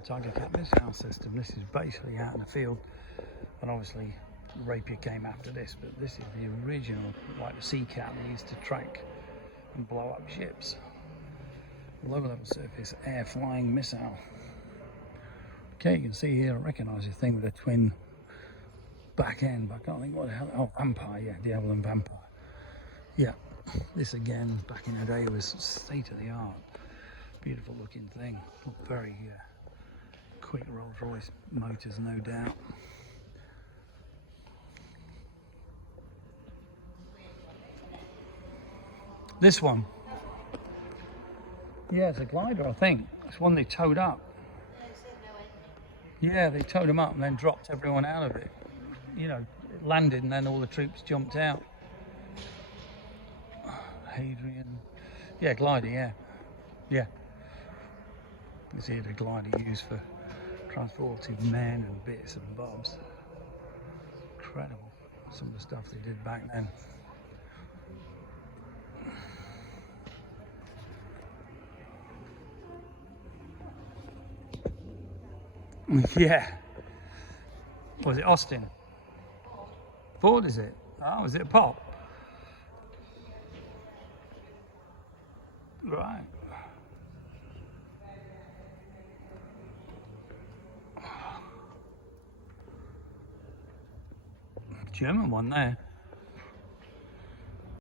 Tiger Cat missile system. This is basically out in the field, and obviously Rapier came after this, but this is the original, like the Sea Cat they used to track and blow up ships. Low level surface air flying missile. Okay, you can see here, I recognise this thing with a twin back end, but I can't think what the hell. Oh, Vampire, yeah, the Elvington Vampire. Yeah, this again back in the day was state of the art. Beautiful looking thing. Very quick Rolls-Royce motors, no doubt. This one, yeah, it's a glider, I think. It's one they towed up. Yeah, they towed them up and then dropped everyone out of it. You know, it landed and then all the troops jumped out. Hadrian, yeah, glider, yeah, yeah. You see the glider used for transporting men and bits and bobs. Incredible, some of the stuff they did back then. Yeah. Was it Austin? Ford, is it? Oh, was it a Pop? Right. German one there.